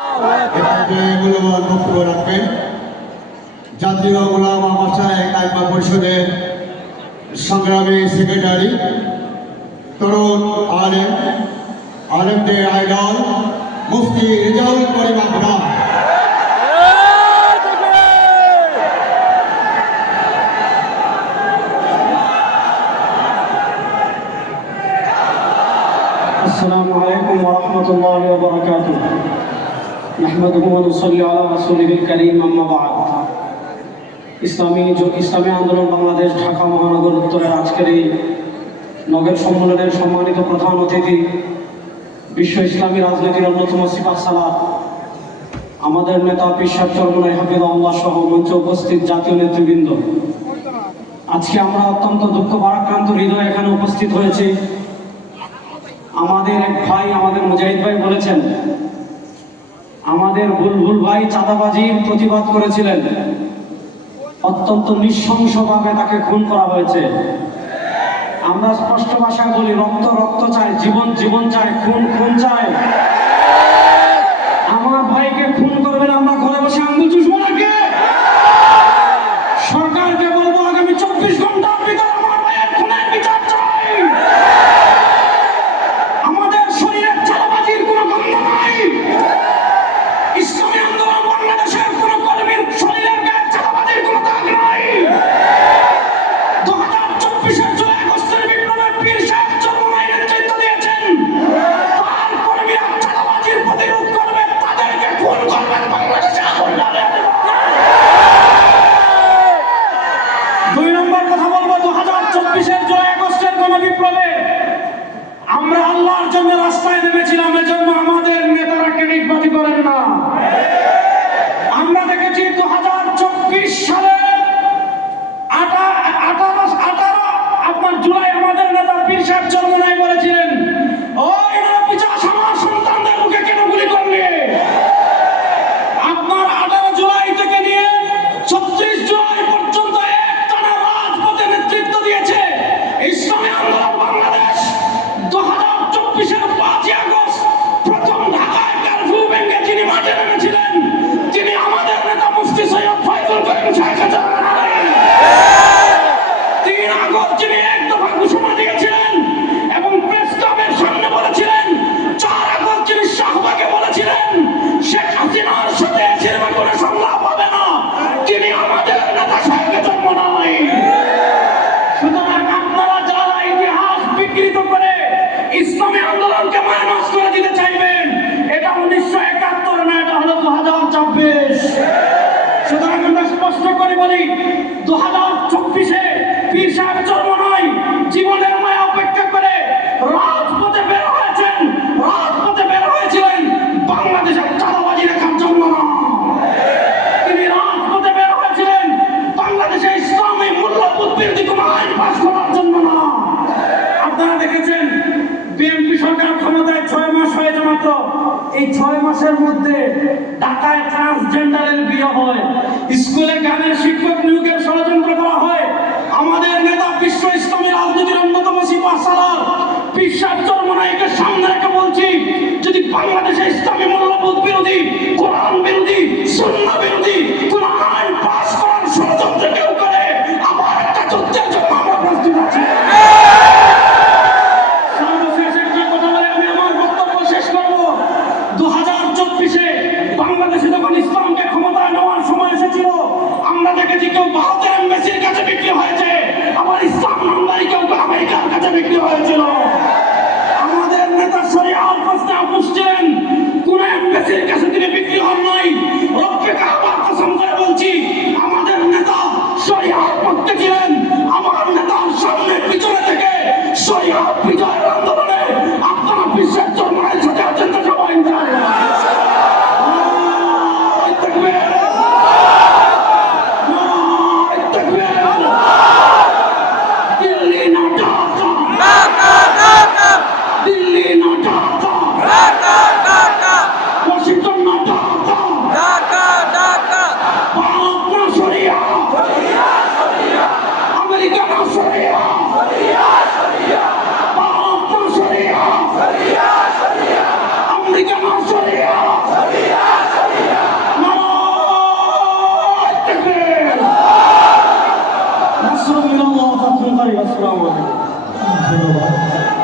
মূল্যবান বক্তব্য রাখবেন জাতীয় ওলামা মাসায়েখ কায়মা পরিষদের সংগ্রামী সেক্রেটারি, তরুণ আলেমদের আইডল মুফতি রেজাউল করিম আকরাম। السلام عليكم ورحمة الله وبركاته نحمده ونصلي على رسوله الكريم أما بعد ইসলামী আন্দোলন বাংলাদেশ ঢাকা মহানগর উত্তরের আজকের এই নগর সম্মেলনের সম্মানিত প্রধান অতিথি, বিশ্ব ইসলামী রাজনীতির অন্যতম সিপাহ সালার, আমাদের নেতা পীর সাহেব চরমনাই হাফিজাহুল্লাহ সহ মঞ্চে উপস্থিত জাতীয় নেতৃবৃন্দ, আজকে আমরা অত্যন্ত দুঃখ ভারাক্রান্ত হৃদয়ে এখানে উপস্থিত হয়েছি। আমাদের এক ভাই, আমাদের মুজাহিদ ভাই বলেছেন, আমাদের বুলবুল ভাই চাঁদাবাজির প্রতিবাদ করেছিলেন, অত্যন্ত নৃশংসভাবে তাকে খুন করা হয়েছে। আমরা স্পষ্ট ভাষায় বলি, রক্ত রক্ত চাই, জীবন জীবন চাই, খুন খুন চাই। আমার ভাইকে খুন করবেন, আমরা ঘরে বসে আঙ্গুল চুষবো নাকি? সরকারকে বলবো আগামী 24 ঘন্টার ভিতরে আমার ভাইয়ের খুনের বিচার চাই। আমাদের শরীরে চাঁদাবাজির কোনো গন্ধ নাই। ইসলামী আন্দোলন বাংলাদেশের কোনো কর্মীর শরীরের গায়ে চাঁদাবাজির কোনো দাগ নাই। 2024-এর জুলাই আগস্টের বিপ্লবের পীর সাহেব চরমনাই নেতৃত্ব দিয়েছেন। তার কর্মীরা চাঁদাবাজির প্রতিরোধ করবে, তাদেরকে খুন করবেন, বাংলাদেশে আগুন জ্বালিয়ে দেবেন। 2 নম্বর কথা বলবো, 2024-এর জুলাই আগস্টের গণবিপ্লবে আমরা আল্লাহর জন্য রাস্তায় নেমেছিলাম, এজন্য আমাদের নেতারা ক্রেডিটবাজি করেন না। আমরা দেখেছি 2024 সালে 18 আপনার জুলাই আমাদের নেতা পীর সাহেব চরমনাই বলেছিলেন, ওই পিছাস আমার সন্তানদের মুখে কেন গুলি করলে? আপনার 18 জুলাই থেকে নিয়ে 36 জুলাই পর্যন্ত একটানা রাজপথে নেতৃত্ব দিয়েছে ইসলামী আন্দোলন বাংলাদেশ। 2024-এর 5 আগস্ট প্রথম ঢাকায় কারফিউ ভেঙে যিনি মাঠে নেমেছিলেন, তিনি আমাদের নেতা মুফতি সৈয়দ ফয়জুল করিম সাহেব। 3 আগস্ট যিনি এক দফা ঘোষণা দিয়েছিলেন এবং প্রেস ক্লাবের সামনে বলেছিলেন, 4 আগস্ট যিনি শাহবাগে বলেছিলেন শেখ হাসিনার সাথে সিনেমা করে সংলাপ হবে না, তিনি আমাদের নেতা সাহেব চরমনাই। সুতরাং আপনারা যারা ইতিহাস বিকৃত করে ইসলামী আন্দোলনকে মাইনাস করে দিতে চাইবেন, এটা 1971 না, এটা হলো 2024। সুতরাং আমরা স্পষ্ট করে বলি, 2024-এ পীর সাহেব চরমনাই জীবনের মায়া উপেক্ষা করে রাজপথে বের হয়েছেন। রাজপথে বের হয়েছিলেন বাংলাদেশের চাঁদাবাজি রেখার জন্য না, তিনি রাজপথে বের হয়েছিলেন বাংলাদেশে ইসলামী মূল্যবোধ বিরোধী কোনো আইন পাস করার জন্য না। আপনারা দেখেছেন বিএনপি সরকার ক্ষমতায় 6 মাস হয়েছে মাত্র, এই 6 মাসের মধ্যে ঢাকায় ট্রান্সজেন্ডারের বিয়ে হয়, স্কুলে গানের শিক্ষক নিয়োগের ষড়যন্ত্র করা হয়। আমাদের নেতা বিশ্ব ইসলামী রাজনীতির অন্যতম সিপাহ সালার পীর সাহেব চরমনাইকে সামনে রেখে বলছি, যদি বাংলাদেশে ইসলামী মূল্যবোধ বিরোধী, কোরআন বিরোধী, সুন্নাহ বিরোধী কোন আইন পাস করার ষড়যন্ত্র কেউ করে, আবার একটা যুদ্ধের জন্য আমরা প্রস্তুত আছি। বাংলাদেশে যখন ইসলামকে ক্ষমতায় নেওয়ার সময় এসেছিল, আমরা দেখেছি কেউ ভারতের এম্বাসির কাছে বিক্রি হয়েছে, আবার ইসলাম নামদারি কেউ আমেরিকার কাছে বিক্রি হয়েছিল। আমাদের নেতা শরিয়ার প্রশ্নে আপোষ ছিলেন, কোন এম্বাসির কাছে তিনি বিক্রি হন নাই। রব্বে কাবার কসম করে বলছি, আমাদের নেতা শরিয়ার পক্ষে ছিলেন। আমার নেতার সামনে পিছনে থেকে শরিয়ার বিজয়ের আন্দোলনে আপনারা বিশ্বের চরমনাইয়ের সাথে আছেন তো সবাই জানেন। দিল্লি না ঢাকা, সমর্থনকারী। আসসালামু আলাইকুম। ধন্যবাদ।